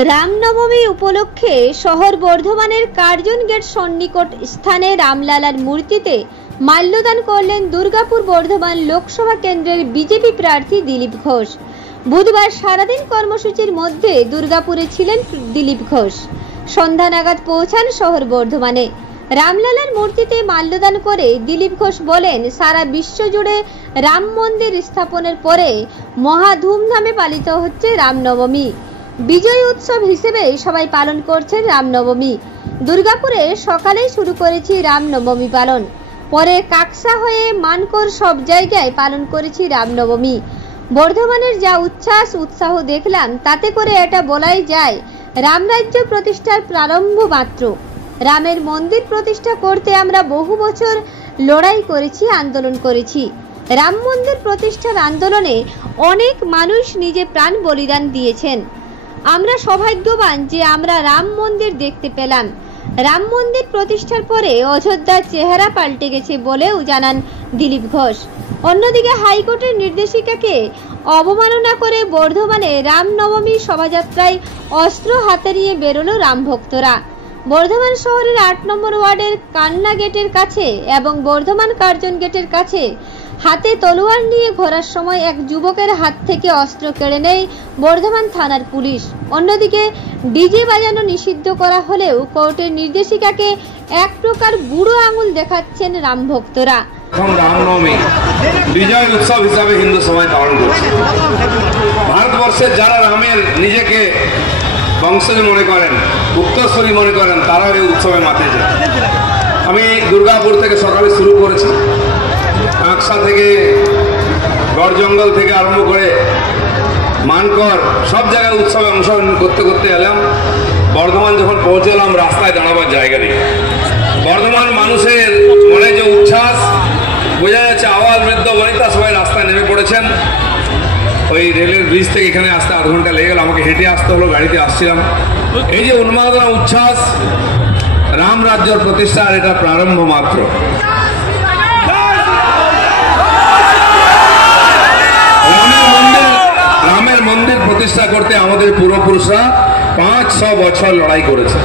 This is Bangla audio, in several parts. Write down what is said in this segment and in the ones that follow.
রামনবমী উপলক্ষে শহর বর্ধমানের কার্জন গেট সন্নিকট স্থানে রামলালার মূর্তিতে মাল্যদান করলেন দুর্গাপুর বর্ধমান লোকসভা কেন্দ্রের বিজেপি প্রার্থী দিলীপ ঘোষ। বুধবার সারাদিন কর্মসূচির মধ্যে দুর্গাপুরে ছিলেন দিলীপ ঘোষ। সন্ধ্যা নাগাদ পৌঁছান শহর বর্ধমানে। রামলালার মূর্তিতে মাল্যদান করে দিলীপ ঘোষ বলেন, সারা বিশ্ব জুড়ে রাম মন্দির স্থাপনের পরে মহা ধুমধামে পালিত হচ্ছে রামনবমী। বিজয় উৎসব হিসেবে সবাই পালন করছেন রামনবমী। দুর্গাপুরে সকালেই শুরু করেছি রামনবমী পালন, পরে কাকসা হয়ে মানকর সব জায়গায় পালন করেছি রামনবমী। বর্ধমানের যা উচ্ছ্বাস উৎসাহ দেখলাম, তাতে করে এটা বলাই যায় রামরাজ্য প্রতিষ্ঠার প্রারম্ভ মাত্র। রামের মন্দির প্রতিষ্ঠা করতে আমরা বহু বছর লড়াই করেছি, আন্দোলন করেছি। রাম মন্দির প্রতিষ্ঠার আন্দোলনে অনেক মানুষ নিজে প্রাণ বলিদান দিয়েছেন। আমরা সৌভাগ্যবান যে আমরা রাম মন্দির দেখতে পেলাম। রাম মন্দির প্রতিষ্ঠার পরে অযোধ্যার চেহারা পাল্টে গেছে বলেও জানান দিলীপ ঘোষ। অন্যদিকে হাইকোর্টের নির্দেশিকাকে অবমাননা করে বর্ধমানে রামনবমী শোভাযাত্রায় অস্ত্র হাতে নিয়ে বেরোলো রাম ভক্তরা। বর্ধমান শহরের ৮ নম্বর ওয়ার্ডের কান্না গেটের কাছে এবং বর্ধমান কার্জন গেটের কাছে হাতে তলোয়ার নিয়ে ঘোরার সময় এক যুবকের হাত থেকে অস্ত্র কেড়ে নেয় বর্ধমান থানার পুলিশ। অন্যদিকে ডিজে বাজানো নিষিদ্ধ করা হলেও কোর্টের নির্দেশিকাকে এক প্রকার বুড়ো আঙুল দেখাচ্ছেন রাম ভক্তরা। রামনবমী বিজয় উৎসব হিসাবে হিন্দু সমাজ পালন করছে। ভারতবর্ষের যারা রামের নিজেকে বংশজ মনে করেন, উত্তরসূরি মনে করেন, তারা এই উৎসবে মাতিয়েছে। আমি দুর্গাপুর থেকে সকালে শুরু করেছি। কাকসা থেকে, গড় জঙ্গল থেকে আরম্ভ করে মানকর সব জায়গায় উৎসবে অংশগ্রহণ করতে করতে এলাম। বর্ধমান যখন পৌঁছলাম, রাস্তায় দাঁড়াবার জায়গা নেই। বর্ধমান মানুষের মনে যে উচ্ছ্বাস বোঝা যাচ্ছে। আওয়াল বৃদ্ধ বনিতা সবাই রাস্তায় নেমে পড়েছেন। ওই রেলের ব্রিজ থেকে এখানে আসতে 8 ঘন্টা লেগে গেল। আমাকে হেঁটে আসতে হলো, গাড়িতে আসছিলাম। এই যে উন্মাদনা, উচ্ছ্বাস, রাম রাজ্যের প্রতিষ্ঠার এটা প্রারম্ভ মাত্র। রামের মন্দির প্রতিষ্ঠা করতে আমাদের পূর্বপুরুষরা 500 বছর লড়াই করেছে।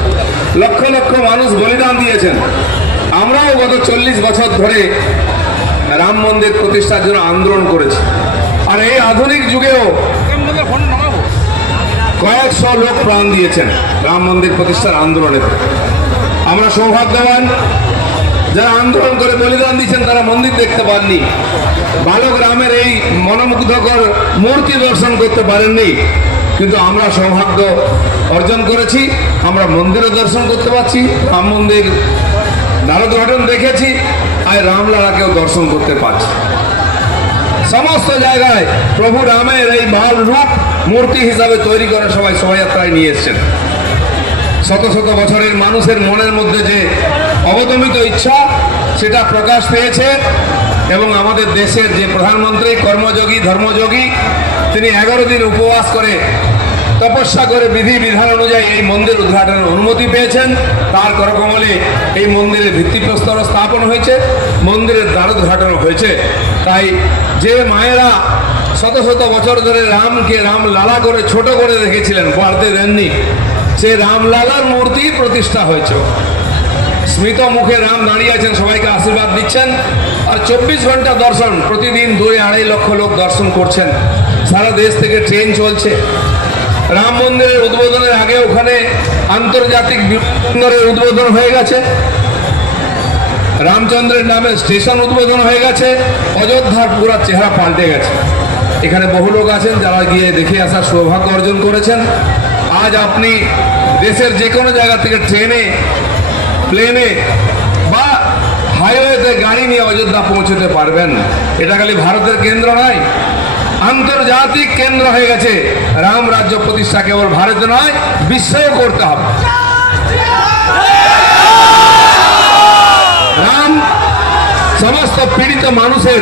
লক্ষ লক্ষ মানুষ বলিদান দিয়েছেন। আমরাও গত 40 বছর ধরে রাম মন্দির প্রতিষ্ঠার জন্য আন্দোলন করেছি। আর এই আধুনিক যুগেও কয়েকশো লোক প্রাণ দিয়েছেন রাম মন্দির প্রতিষ্ঠার আন্দোলনে। আমরা সৌভাগ্যবান, যারা আন্দোলন করে বলিদান দিয়েছেন তারা মন্দির দেখতে পাননি। বালক রামের এই মনোমুগ্ধকর মূর্তি দর্শন করতে পারেননি, কিন্তু আমরা সৌভাগ্য অর্জন করেছি। আমরা মন্দিরও দর্শন করতে পারছি, রাম মন্দির দ্বারোদ্ঘাটন দেখেছি, আর রামলালাকেও দর্শন করতে পারছি। সমস্ত জায়গায় প্রভু রামের এই বাল রূপ মূর্তি হিসাবে তৈরি করে সবাই শোভাযাত্রায় নিয়ে এসছেন। শত শত বছরের মানুষের মনের মধ্যে যে অবদমিত ইচ্ছা, সেটা প্রকাশ পেয়েছে। এবং আমাদের দেশের যে প্রধানমন্ত্রী কর্মযোগী, ধর্মযোগী, তিনি 11 দিন উপবাস করে তপস্যা করে বিধি বিধান অনুযায়ী এই মন্দির উদ্ঘাটনের অনুমতি পেয়েছেন। তার করকমলে এই মন্দিরের ভিত্তিপ্রস্তর স্থাপন হয়েছে, মন্দিরের দ্বারোদ্ঘাটন হয়েছে। তাই যে মায়েরা শত শত বছর ধরে রামকে রামলালা করে ছোট করে রেখেছিলেন, বাড়তে দেননি, সে রামলালার মূর্তি প্রতিষ্ঠা হয়েছে। স্মিত মুখে রাম দাঁড়িয়ে আছেন, সবাইকে আশীর্বাদ দিচ্ছেন। আর 24 ঘন্টা দর্শন, প্রতিদিন 2-2.5 লক্ষ লোক দর্শন করছেন। সারা দেশ থেকে ট্রেন চলছে। রাম মন্দিরের উদ্বোধনের আগে ওখানে আন্তর্জাতিক বিমানবন্দরের উদ্বোধন হয়ে গেছে, রামচন্দ্রের নামে স্টেশন উদ্বোধন হয়ে গেছে। অযোধ্যার পুরো চেহারা পাল্টে গেছে। এখানে বহু লোক আছেন যারা গিয়ে দেখে আসার সৌভাগ্য অর্জন করেছেন। আজ আপনি দেশের যে কোনো জায়গা থেকে ট্রেনে, প্লেনে বা হাইওয়েতে গাড়ি নিয়ে অযোধ্যা পৌঁছতে পারবেন। এটা খালি ভারতের কেন্দ্র নয়, আন্তর্জাতিক কেন্দ্র হয়ে গেছে। রাম রাজ্য প্রতিষ্ঠা কেবল ভারতে নয়, বিশ্বেও করতে হবে। রাম সমস্ত পীড়িত মানুষের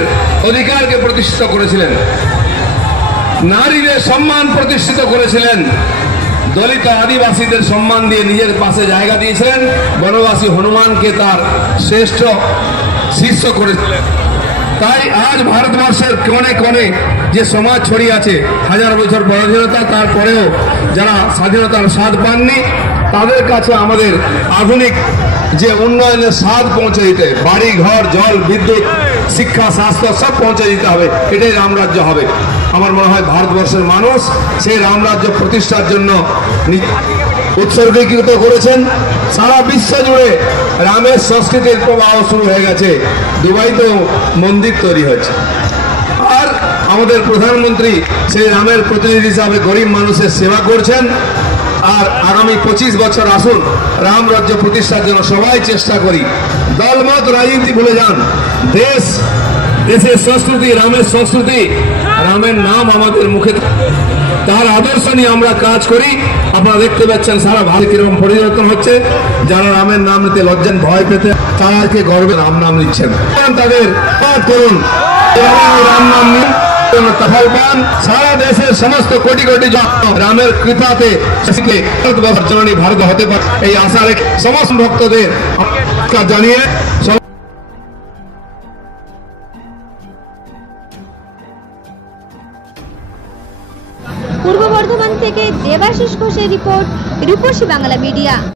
অধিকারকে প্রতিষ্ঠিত করেছিলেন, নারীদের সম্মান প্রতিষ্ঠিত করেছিলেন, দলিত আদিবাসীদের সম্মান দিয়ে নিজের পাশে জায়গা দিয়েছিলেন, বনবাসী হনুমানকে তার শ্রেষ্ঠ শিষ্য করেছিলেন। তাই আজ ভারতবর্ষের কোণে কোণে যে সমাজ ছড়িয়ে আছে, হাজার বছর পরাধীনতা, তারপরেও যারা স্বাধীনতার স্বাদ পাননি, তাদের কাছে আমাদের আধুনিক যে উন্নয়নের স্বাদ পৌঁছে দিতে, বাড়ি ঘর, জল, বিদ্যুৎ, শিক্ষা, স্বাস্থ্য সব পৌঁছে দিতে হবে। এটাই রামরাজ্য হবে। আমার মনে হয় ভারতবর্ষের মানুষ সেই রামরাজ্য প্রতিষ্ঠার জন্য উৎসর্গীকৃত করেছেন। সারা বিশ্ব জুড়ে রামের সংস্কৃতির প্রবাহ শুরু হয়ে গেছে। দুবাইতেও মন্দির তৈরি হয়েছে। আর আমাদের প্রধানমন্ত্রী সেই রামের প্রতিনিধি হিসাবে গরিব মানুষের সেবা করছেন। আর আগামী 25 বছর আসুন, রাম রাজ্য প্রতিষ্ঠার জন্য সবাই চেষ্টা করি। দলমত রাজনীতি ভুলে যান। দেশের সংস্কৃতি রামের সংস্কৃতি, রামের নাম আমাদের মুখে, তার আদর্শ নিয়ে আমরা কাজ করি। আপনারা দেখতে পাচ্ছেন সারা ভারত কিরকম পরিবর্তন হচ্ছে। যারা রামের নাম নিতে লজ্জান, ভয় পেতে, তারা আজকে গর্বে রাম নাম নিচ্ছেন। তাদের পাঠ করুন, রাম নাম নিন, সফল পান। সারা দেশের সমস্ত কোটি কোটি রামের কৃপাতে জননী ভারত হতে পারে, এই আশা রেখে সমস্ত ভক্তদের জানিয়ে পূর্ব বর্ধমান থেকে দেবাশিস ঘোষের রিপোর্ট, রূপসী বাংলা মিডিয়া।